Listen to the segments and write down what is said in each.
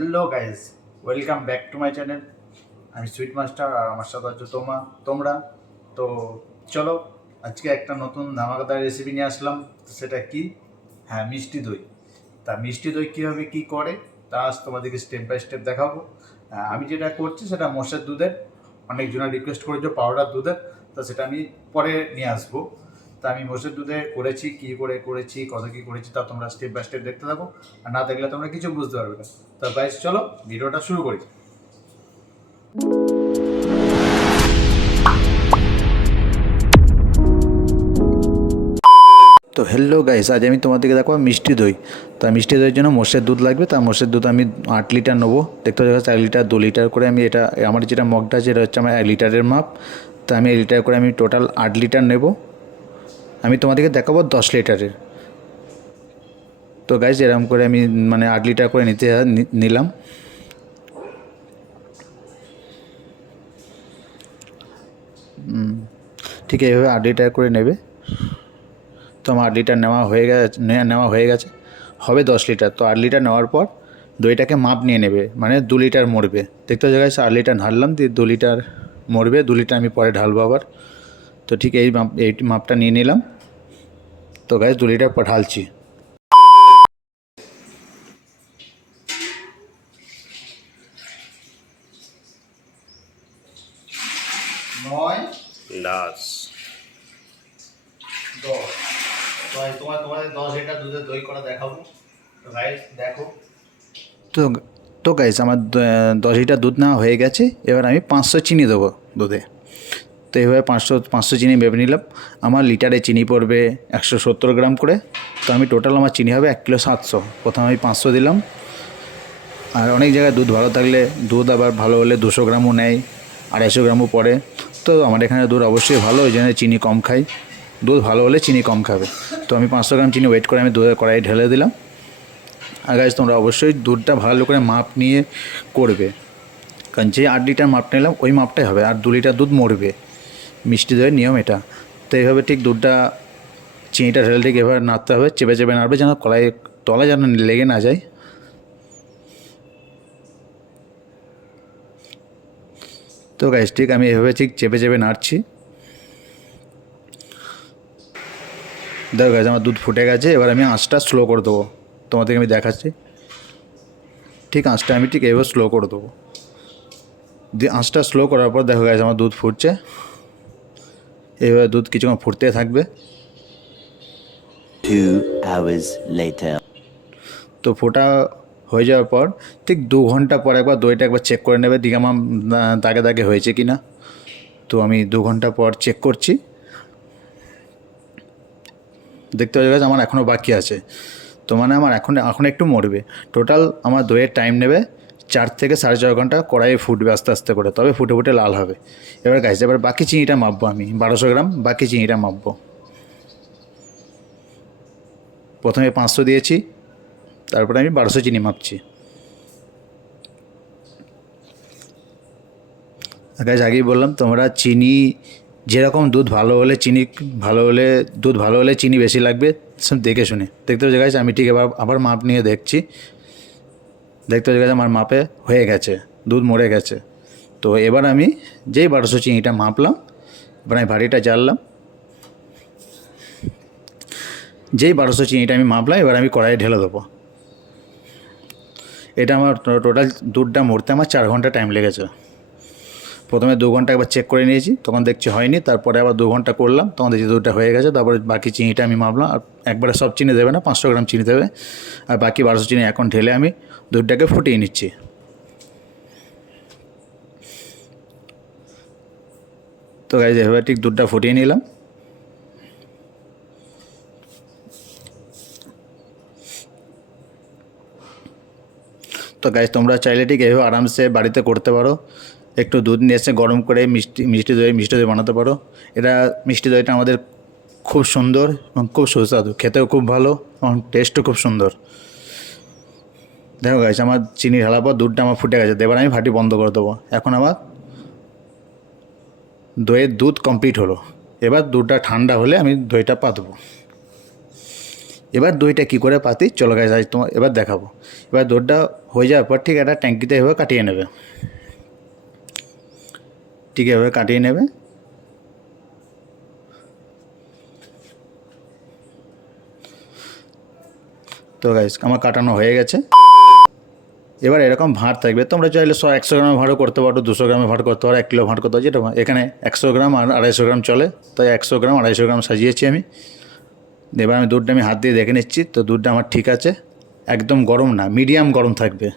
Hello guys, welcome back to my channel. আমি sweet master আর আমার সাথে হচ্ছে তোমরা। তো চলো, আজকে একটা নতুন ধামাকাদার রেসিপি নিয়ে আসলাম। তো সেটা কি? হ্যাঁ, মিষ্টি দই। তা মিষ্টি দই কীভাবে কী করে তা আজ তোমাদেরকে স্টেপ বাই স্টেপ দেখাবো। আমি যেটা করছি সেটা মোষের দুধের, অনেকজনা রিকোয়েস্ট করেছো পাউডার দুধের, তো সেটা আমি পরে নিয়ে আসবো। তা আমি মোষের দুধে করেছি, কী করে করেছি, কত কী করেছি তা তোমরা স্টেপ বাই স্টেপ দেখতে থাকো। আর না দেখলে তোমরা কিছু বুঝতে পারবে না। তো গাইস চলো ভিডিওটা শুরু করি। তো হ্যালো গাইস, আজ আমি তোমাদেরকে দেখাবো মিষ্টি দই। তা মিষ্টি দইয়ের জন্য মোষের দুধ লাগবে। তা মোষের দুধ আমি 8 লিটার নেবো। দেখতে পাচ্ছি 1 লিটার 2 লিটার করে আমি এটা, আমার যেটা মগটা আছে এটা হচ্ছে আমার 1 লিটারের মাপ। তা আমি 1 লিটার করে আমি টোটাল 8 লিটার নেব। আমি তোমাদেরকে দেখাবো 10 লিটারের। তো গাইস এরকম করে আমি 8 লিটার করে নিলাম। ঠিক এইভাবে 8 লিটার করে নেবে। তো আমার 8 লিটার নেওয়া হয়ে গেছে, হবে 10 লিটার। তো 8 লিটার নেওয়ার পর দইটাকে মাপ নিয়ে নেবে, 2 লিটার মরবে। দেখতে হচ্ছে গাইস 8 লিটার ঢাললাম, দিয়ে 2 লিটার মরবে, 2 লিটার আমি পরে ঢালবো আবার। তো ঠিক এই মাপটা নিয়ে নিলাম। তো গাইস 2 লিটার পর ঢালছি। নয় 10 10 তোমাদের 10 লিটার দুধের দই করা দেখাবো। তো গাইস দেখো। তো তো গাইস আমার 10 লিটার দুধ নেওয়া হয়ে গেছে। এবার আমি 500 চিনি দেবো দুধে। তো এইভাবে 500 চিনি ভেবে নিলাম। আমার লিটারে চিনি পড়বে 170 গ্রাম করে। তো আমি টোটাল আমার চিনি হবে 1 কিলো 700। প্রথমে আমি 500 দিলাম। আর অনেক জায়গায় দুধ ভালো থাকলে দুধ আবার ভালো হলে 200 গ্রামও নেয়, 250 গ্রামও পড়ে। তো আমার এখানে দুধ অবশ্যই ভালো, ওই জন্য চিনি কম খাই। দুধ ভালো হলে চিনি কম খাবে। তো আমি 500 গ্রাম চিনি ওয়েট করে আমি দুধের কড়াই ঢেলে দিলাম। আর গাইস তোমরা অবশ্যই দুধটা ভালো করে মাপ নিয়ে করবে, কারণ যে 8 লিটার মাপ নিলাম ওই মাপটাই হবে, আর 2 লিটার দুধ মরবে। মিষ্টি দইয়ের নিয়ম এটা। তো এইভাবে ঠিক দুধটা চিনিটা ঢেলে ঠিক এভাবে নাড়তে হবে, চেপে চেপে নাড়বে যেন কড়াইয়ের তলায় যেন লেগে না যায়। তো গাইস ঠিক আমি এভাবে ঠিক চেপে চেপে নাড়ছি। দেখো গাইস আমার দুধ ফুটে গেছে। এবার আমি আঁচটা স্লো করে দেবো, তোমাদেরকে আমি দেখাচ্ছি। ঠিক আঁচটা আমি ঠিক এভাবে স্লো করে দেবো। দিয়ে আঁচটা স্লো করার পর দেখো গাইস আমার দুধ ফুটছে। এইভাবে দুধ কিছুক্ষণ ফুটতে থাকবে। 2 hours later. তো ফোটা হয়ে যাওয়ার পর ঠিক 2 ঘন্টা পর একবার দইটা একবার চেক করে নেবে, দিকে আমার দাগে দাগে হয়েছে কি না। তো আমি 2 ঘন্টা পর চেক করছি। দেখতে পাওয়া গেছে আমার এখনও বাকি আছে। তো আমার এখন একটু মরবে। টোটাল আমার দইয়ের টাইম নেবে 4 থেকে 4.5 ঘন্টা। কড়াইয়ে ফুটবে আস্তে আস্তে করে, তবে ফুটে ফুটে লাল হবে। এবার গাইস এবার বাকি চিনিটা মাপবো, আমি 1200 গ্রাম বাকি চিনিটা মাপবো। প্রথমে 500 দিয়েছি, তারপরে আমি 1200 চিনি মাপছি। গাইস আগেই বললাম তোমরা চিনি যেরকম দুধ ভালো হলে চিনি বেশি লাগবে, সব দেখে শুনে। দেখতে পাচ্ছি গাইস আমি ঠিক আবার মাপ নিয়ে দেখছি। দেখতে পাচ্ছি গাইস আমার মাপে হয়ে গেছে, দুধ মরে গেছে। তো এবার আমি যেই 1200 চিনিটা মাপলাম, এবার আমি ভাঁড়িটা জ্বাললাম। যেই 1200 চিনিটা আমি মাপলাম, এবার আমি কড়াইয়ে ঢেলে দেবো। এটা আমার টোটাল দুধটা মরতে আমার 4 ঘন্টা টাইম লেগেছে। প্রথমে 2 ঘন্টা একবার চেক করে নিয়েছি, তখন দেখছি হয়নি। তারপরে আবার 2 ঘন্টা করলাম, তখন দেখছি দুধটা হয়ে গেছে। তারপরে বাকি চিনিটা আমি মাপলাম। আর একবারে সব চিনি দেবে না, 500 গ্রাম চিনি দেবে। আর বাকি 1200 চিনি এখন ঢেলে আমি দুধটাকে ফুটিয়ে নিচ্ছি। তো গাইজ এভাবে ঠিক দুধটা ফুটিয়ে নিলাম। তো গাইজ তোমরা চাইলে ঠিক এভাবে আরামসে বাড়িতে করতে পারো। একটু দুধ নিয়ে এসে গরম করে মিষ্টি দই বানাতে পারো। এটা মিষ্টি দইটা আমাদের খুব সুন্দর এবং খুব সুস্বাদু, খেতেও খুব ভালো এবং টেস্টও খুব সুন্দর। দেখো গাইস আমার চিনি ঢালার পর দুধটা আমার ফুটে গেছে। এবার আমি ভাটি বন্ধ করে দেবো। এখন আমার দইয়ের দুধ কমপ্লিট হলো। এবার দুধটা ঠান্ডা হলে আমি দইটা পাতবো। এবার দইটা কী করে পাতি চলো গাইস আজ তোমার এবার দেখাবো। এবার দইটা হয়ে যাওয়ার পর ঠিক একটা ট্যাঙ্কিতে এভাবে কাটিয়ে নেবে, ঠিক এভাবে কাটিয়ে নেবে। তো গাইস আমার কাটানো হয়ে গেছে। এবার এরকম ভাঁড় থাকবে, তোমরা চাইলে 100 গ্রামের ভাঁড়ও করতে পারো, 200 গ্রামের ভাঁড় করতে পারো, 1 কিলো ভাঁড় করতে পারো, যেটা এখানে 100 গ্রাম আর 250 গ্রাম চলে, তাই 100 গ্রাম 250 গ্রাম সাজিয়েছি আমি। এবার আমি দুধটা আমি হাত দিয়ে দেখে নিচ্ছি, তো দুধটা আমার ঠিক আছে, একদম গরম না, মিডিয়াম গরম থাকবে,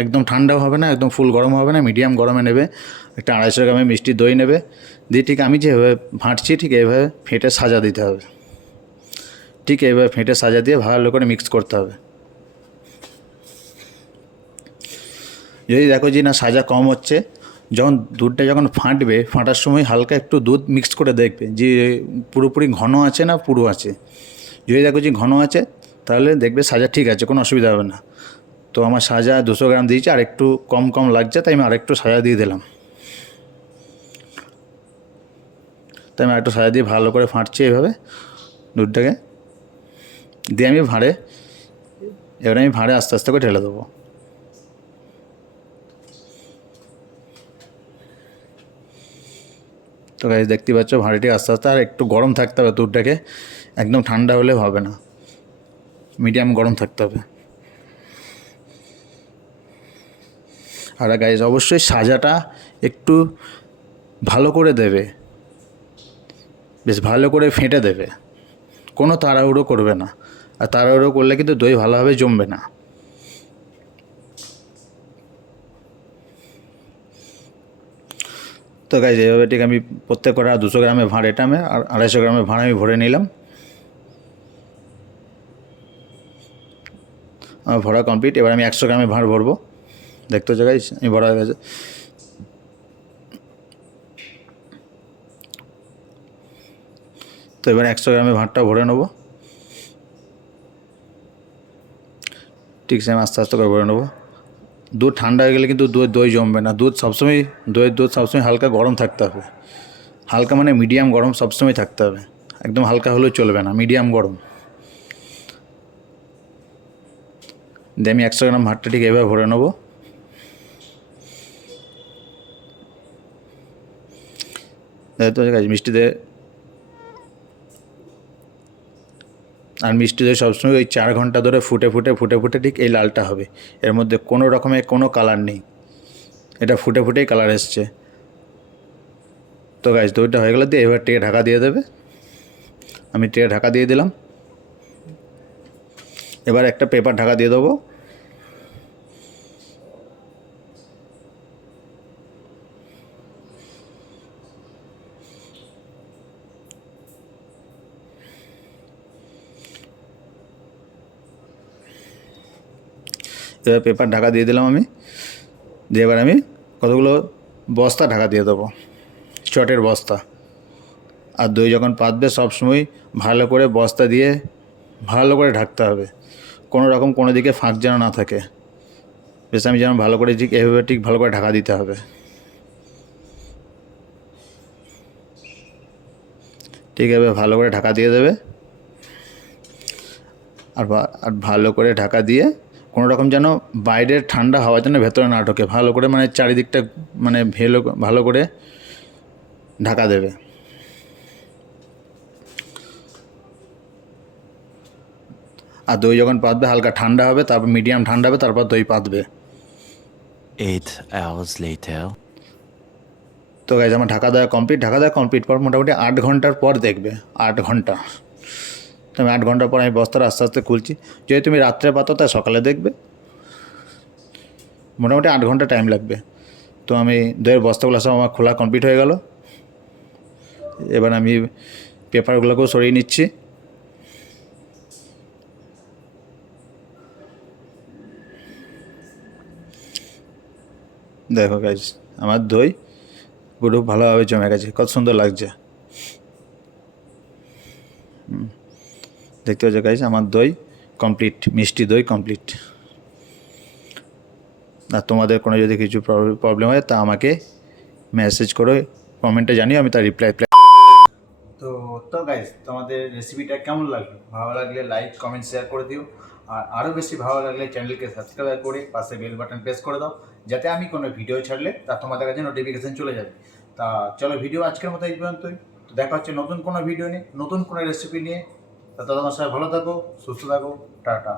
একদম ঠান্ডাও হবে না, একদম ফুল গরম হবে না, মিডিয়াম গরমে নেবে। একটা 250 গ্রামের মিষ্টি দই নেবে, দিয়ে ঠিক আমি যেভাবে ভাঁটছি ঠিক এইভাবে ফেটে সাজা দিতে হবে, ঠিক এইভাবে ফেটে সাজা দিয়ে ভালো করে মিক্স করতে হবে। যদি দেখো যে না সাজা কম হচ্ছে, যখন দুধটা যখন ফাটবে, ফাটার সময় হালকা একটু দুধ মিক্স করে দেখবে যে পুরোপুরি ঘন আছে না পুরো আছে। যদি দেখো যে ঘন আছে তাহলে দেখবে সাজা ঠিক আছে, কোনো অসুবিধা হবে না। তো আমার সাজা 200 গ্রাম দিয়েছি, আর একটু কম কম লাগছে, তাই আমি আরেকটু সাজা দিয়ে দিলাম। তাই আমি আরেকটু সাজা দিয়ে ভালো করে ফাটছি এইভাবে দুধটাকে, দিয়ে আমি ভাঁড়ে, এবারে আমি ভাঁড়ে আস্তে আস্তে করে ঢেলে দেবো। তো গাইস দেখতে পাচ্ছ ভাঁড়িটি আস্তে আস্তে, আর একটু গরম থাকতে হবে দুধটাকে, একদম ঠান্ডা হলে হবে না, মিডিয়াম গরম থাকতে হবে। আর গাইস অবশ্যই সাজাটা একটু ভালো করে দেবে, বেশ ভালো করে ফেটে দেবে, কোনো তাড়াহুড়ো করবে না, আর তাড়াহুড়ো করলে কিন্তু দই ভালোভাবে জমবে না। তো গাইস এইভাবে ঠিক আমি প্রত্যেক কটা 200 গ্রামের ভাঁড় এটা আমি আর 250 গ্রামের ভাঁড় আমি ভরে নিলাম। আমার ভরা কমপ্লিট। এবার আমি 100 গ্রামের ভাঁড় ভরবো, দেখতে হচ্ছে গাইস আমি ভরা হয়ে গেছে। তো এবার 100 গ্রামের ভাঁড়টা ভরে নেবো, ঠিক আছে আমি আস্তে আস্তে করে ভরে নেবো। দুধ ঠান্ডা হয়ে গেলে কিন্তু দই জমবে না, দুধ সবসময় দুধ সবসময় হালকা গরম থাকতে হবে, হালকা মানে মিডিয়াম গরম সবসময় থাকতে হবে, একদম হালকা হলেও চলবে না, মিডিয়াম গরম। দিয়ে আমি 100 গ্রাম ভাতটা ঠিক এভাবে ভরে নেবো। দেখতে পাচ্ছি মিষ্টি দই, আর মিষ্টি দই সবসময় ওই 4 ঘন্টা ধরে ফুটে ফুটে ফুটে ফুটে ঠিক এই লালটা হবে, এর মধ্যে কোনো রকমের কোনো কালার নেই, এটা ফুটে ফুটেই কালার এসছে। তো গাইস দইটা হয়ে গেলে দিয়ে এবার ট্রে ঢাকা দিয়ে দেবে, আমি ট্রে ঢাকা দিয়ে দিলাম। এবার একটা পেপার ঢাকা দিয়ে দেবো, এবার পেপার ঢাকা দিয়ে দিলাম আমি, দিয়ে এবার আমি কতগুলো বস্তা ঢাকা দিয়ে দেবো, চটের বস্তা। আর দই যখন পাতবে সবসময় ভালো করে বস্তা দিয়ে ভালো করে ঢাকতে হবে, কোনো রকম কোনো দিকে ফাঁক যেন না থাকে, বেশ আমি যেন ভালো করে ঠিক এভাবে ঠিক ভালো করে ঢাকা দিতে হবে, ঠিক এভাবে ভালো করে ঢাকা দিয়ে দেবে। আর ভালো করে ঢাকা দিয়ে কোনো রকম যেন বাইরের ঠান্ডা হাওয়া যেন ভেতরে না ঢোকে, ভালো করে মানে চারিদিকটা মানে ভালো করে ঢাকা দেবে। আর দই যখন পাতবে হালকা ঠান্ডা হবে, তারপর মিডিয়াম ঠান্ডা হবে, তারপর দই পাতবে। 8 hours later. তো গাইজ আমার ঢাকা দেওয়া কমপ্লিট পর মোটামুটি 8 ঘন্টার পর দেখবে, 8 ঘন্টা। তো আমি 8 ঘন্টা পর আমি বস্তাটা আস্তে আস্তে খুলছি, যদি তুমি রাত্রে পাতো তা সকালে দেখবে, মোটামুটি 8 ঘন্টা টাইম লাগবে। তো আমি দইয়ের বস্তাগুলো সব আমার খোলা কমপ্লিট হয়ে গেল। এবার আমি পেপারগুলোকেও সরিয়ে নিচ্ছি। দেখো গাইজ আমার দই পুরো ভালোভাবে জমে গেছে, কত সুন্দর লাগছে। দেখতে পাচ্ছ গাইজ আমার দই কমপ্লিট, মিষ্টি দই কমপ্লিট। আর তোমাদের কোনো যদি কিছু প্রবলেম হয় তা আমাকে মেসেজ করো, কমেন্টে জানিও, আমি তার রিপ্লাই। তো তো গাইস তোমাদের রেসিপিটা কেমন লাগলো, ভালো লাগলে লাইক কমেন্ট শেয়ার করে দিও। আর আরও বেশি ভালো লাগলে চ্যানেলকে সাবস্ক্রাইব করে পাশে বেল বাটন প্রেস করে দাও, যাতে আমি কোনো ভিডিও ছাড়লে তা তোমাদের কাছে নোটিফিকেশান চলে যাবে। তা চলো ভিডিও আজকের মতো এই পর্যন্তই। তো দেখা হচ্ছে নতুন কোনো ভিডিও নিয়ে, নতুন কোনো রেসিপি নিয়ে। তা তোমার সবাই ভালো থাকো, সুস্থ থাকো, টাটা।